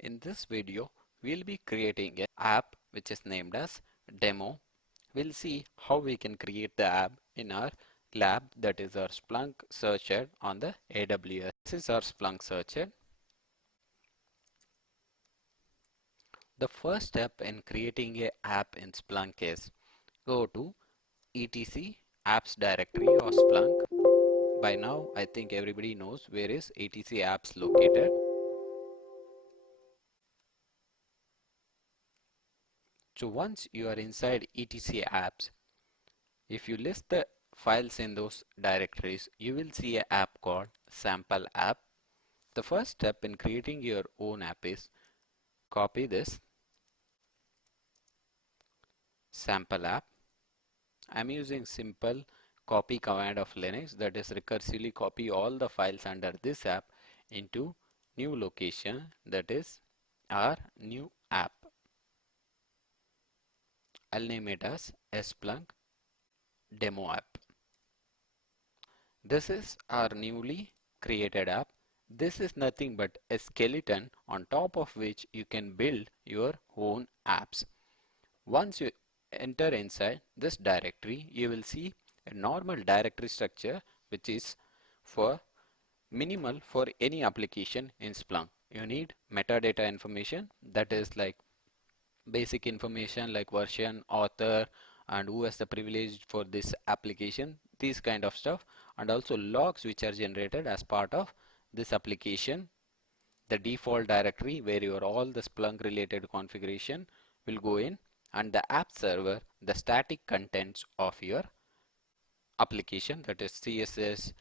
In this video, we'll be creating an app which is named as demo. We'll see how we can create the app in our lab, that is our Splunk searcher on the AWS. This is our Splunk searcher. The first step in creating an app in Splunk is go to etc apps directory or Splunk. By now, I think everybody knows where is etc apps located. So once you are inside etc apps, if you list the files in those directories, you will see an app called sample app. The first step in creating your own app is copy this sample app. I'm using simple copy command of Linux, that is recursively copy all the files under this app into new location, that is our new app. I'll name it as Splunk demo app. This is our newly created app. This is nothing but a skeleton on top of which you can build your own apps. Once you enter inside this directory, you will see a normal directory structure which is for minimal for any application in Splunk. You need metadata information, that is like basic information like version, author, and who has the privilege for this application, these kind of stuff, and also logs which are generated as part of this application. The default directory where your all the Splunk related configuration will go in, and the app server, the static contents of your application, that is CSS,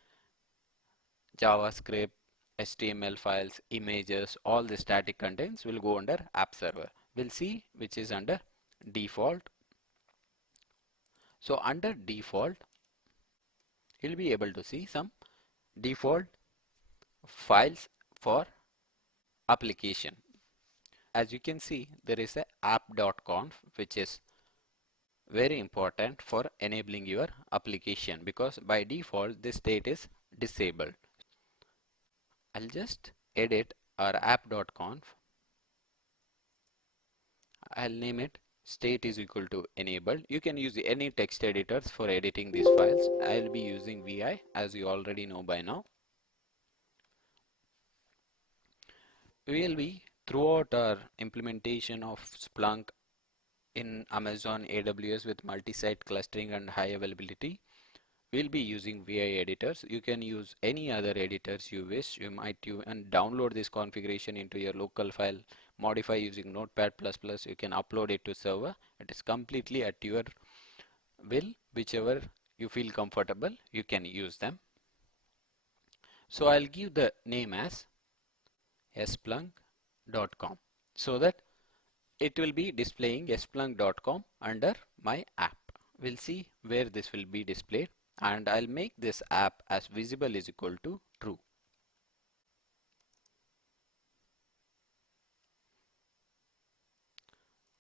JavaScript, HTML files, images, all the static contents will go under app server. We'll see which is under default. So under default, you'll be able to see some default files for application. As you can see, there is a app.conf which is very important for enabling your application, because by default this state is disabled. I'll just edit our app.conf. I'll name it state is equal to enabled. You can use any text editors for editing these files. I'll be using VI, as you already know by now. We will be throughout our implementation of Splunk in Amazon AWS with multi-site clustering and high availability, we'll be using VI editors. You can use any other editors you wish. You might even download this configuration into your local file, modify using Notepad++. You can upload it to server. It is completely at your will. Whichever you feel comfortable, you can use them. So I'll give the name as splunk.com so that it will be displaying splunk.com under my app. We'll see where this will be displayed, and I'll make this app as visible is equal to true.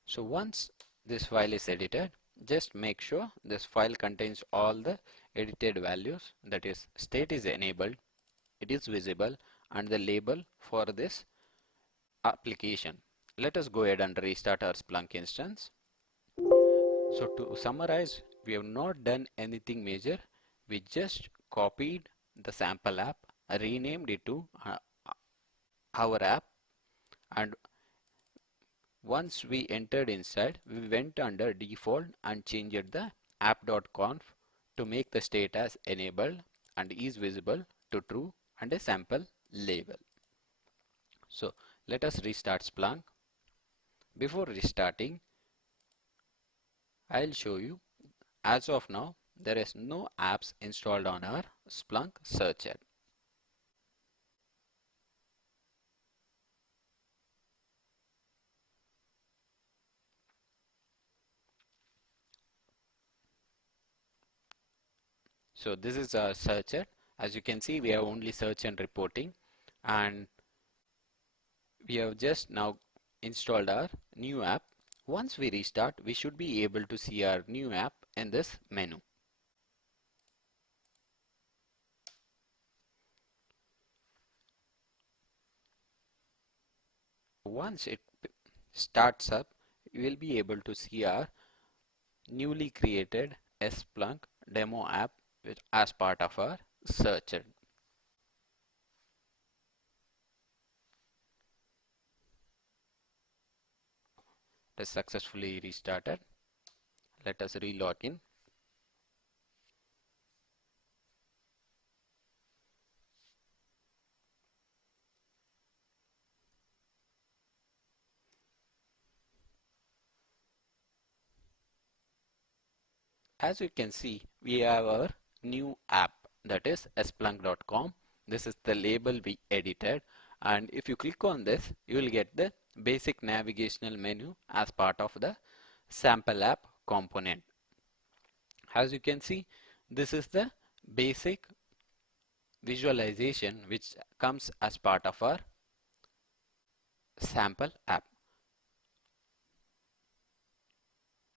So once this file is edited, just make sure this file contains all the edited values, that is state is enabled, it is visible, and the label for this application. Let us go ahead and restart our Splunk instance. So to summarize, we have not done anything major. We just copied the sample app, renamed it to our app, and once we entered inside, we went under default and changed the app.conf to make the state as enabled and is visible to true and a sample label. So let us restart Splunk. Before restarting, I'll show you, as of now, there is no apps installed on our Splunk searcher. So this is our searcher. As you can see, we have only search and reporting, and we have just now installed our new app. Once we restart, we should be able to see our new app in this menu. once it starts up, you will be able to see our newly created Splunk demo app as part of our search. It is successfully restarted. Let us re-log in. As you can see, we have our new app, that is splunk.com. This is the label we edited, and if you click on this, you will get the basic navigational menu as part of the sample app component. As you can see, this is the basic visualization which comes as part of our sample app.